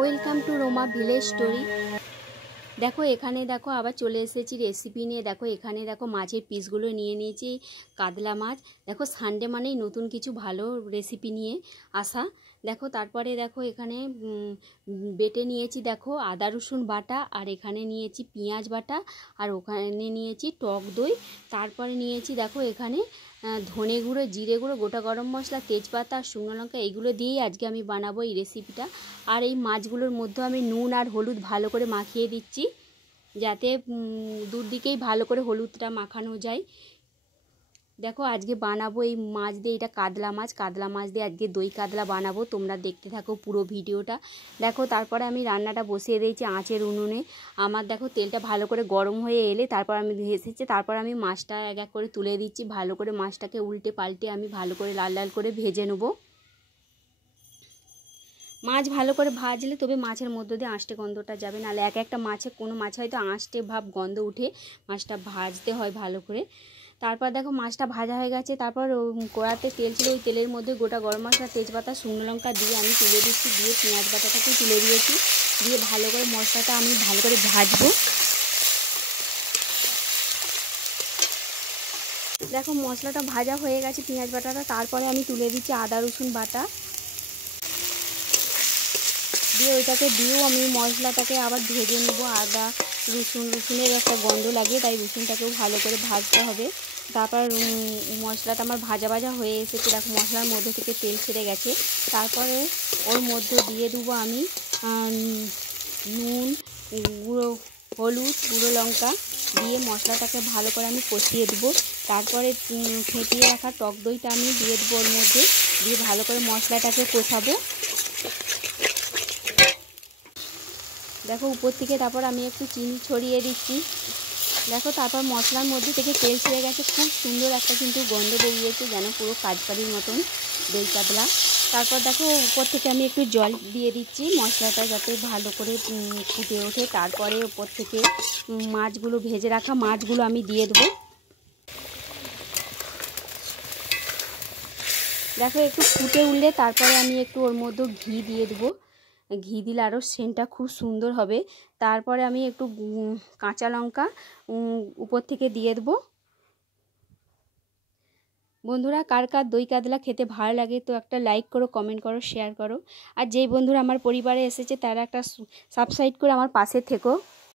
Welcome to Ruma village story. দেখো এখানে দেখো আবার চলে এসেছি রেসিপি নিয়ে। দেখো এখানে দেখো মাছের পিসগুলো নিয়ে নিয়েছি, কাতলা মাছ। দেখো সানডে মানেই নতুন কিছু ভালো রেসিপি নিয়ে আসা। দেখো তারপরে দেখো এখানে বেটে নিয়েছি দেখো আদা রসুন বাটা, আর এখানে নিয়েছি পেঁয়াজ বাটা, আর ওখানে নিয়েছি টক দই। তারপরে নিয়েছি দেখো এখানে ধনে গুঁড়ো, জিরে গুঁড়ো, গোটা গরম মশলা, তেজপাতা, শুকনো লঙ্কা, এইগুলো দিয়েই আজকে আমি বানাবো এই রেসিপিটা। আর এই মাছগুলোর মধ্যে আমি নুন আর হলুদ ভালো করে মাখিয়ে দিচ্ছি, যাতে দুদিকেই ভালো করে হলুদটা মাখানো যায়। দেখো আজকে বানাবো এই মাছ দিয়ে, এটা কাতলা মাছ দিয়ে আজকে দই কাতলা বানাবো। তোমরা দেখতে থাকো পুরো ভিডিওটা। দেখো তারপরে আমি রান্নাটা বসিয়ে দিয়েছি আঁচের উনুনে। আমার দেখো তেলটা ভালো করে গরম হয়ে এলে তারপর আমি এসেছে, তারপর আমি মাছটা এক এক করে তুলে দিচ্ছি। ভালো করে মাছটাকে উল্টে পাল্টে আমি ভালো করে লাল লাল করে ভেজে নেবো। মাছ ভালো করে ভাজলে তবে মাছের মধ্যে দিয়ে আঁশটে গন্ধটা যাবে, নাহলে এক একটা মাছে কোনো মাছে হয়তো আঁশটে ভাব গন্ধ উঠে। মাছটা ভাজতে হয় ভালো করে। তারপর দেখো মাছটা ভাজা হয়ে গেছে। তারপর কড়াতে তেল ছিল, ওই তেলের মধ্যে গোটা গরম মশলা, তেজপাতা, শুকনো লঙ্কা দিয়ে আমি তুলে দিচ্ছি। দিয়ে পেঁয়াজ বাটাটাকে তুলে দিয়েছি, দিয়ে ভালো করে মশলাটা আমি ভালো করে ভাজবো। দেখো মশলাটা ভাজা হয়ে গেছে, পেঁয়াজ বাটাটা। তারপরে আমি তুলে দিচ্ছি আদা রসুন বাটা, দিয়ে ওইটাকে দিয়েও আমি মশলাটাকে আবার ভেজে নেব। আদা রসুনের একটা গন্ধ লাগে, তাই রসুনটাকেও ভালো করে ভাজতে হবে। তারপর মশলাটা আমার ভাজা ভাজা হয়ে এসেছে। দেখো মশলার মধ্যে থেকে তেল ছেড়ে গেছে। তারপরে ওর মধ্যে দিয়ে দেবো আমি নুন, গুঁড়ো হলুদ, গুঁড়ো লঙ্কা দিয়ে মশলাটাকে ভালো করে আমি কষিয়ে দেবো। তারপরে ফেটিয়ে রাখা টক দইটা আমি দিয়ে দেবো ওর মধ্যে, দিয়ে ভালো করে মশলাটাকে কষাবো। দেখো উপর থেকে তারপর আমি একটু চিনি ছড়িয়ে দিচ্ছি। দেখো তারপর মশলার মধ্যে থেকে তেল ছেড়ে গেছে, খুব সুন্দর একটা কিন্তু গন্ধ বেরিয়েছে, যেন পুরো কাজবাড়ির মতন দই কাতলা। তারপর দেখো উপর থেকে আমি একটু জল দিয়ে দিচ্ছি মশলাটা যাতে ভালো করে ফুটে ওঠে। তারপরে উপর থেকে মাছগুলো, ভেজে রাখা মাছগুলো আমি দিয়ে দেবো। দেখো একটু ফুটে উঠলে তারপরে আমি একটু ওর মধ্যে ঘি দিয়ে দেবো। ঘি দিলে আরও সেন্টটা খুব সুন্দর হবে। তারপরে আমি একটু কাঁচা লঙ্কা উপর থেকে দিয়ে দেবো। বন্ধুরা কার কার দই কাতলা খেতে ভালো লাগে তো একটা লাইক করো, কমেন্ট করো, শেয়ার করো। আর যেই বন্ধুরা আমার পরিবারে এসেছে তারা একটা সাবস্ক্রাইব করে আমার পাশে থেকো।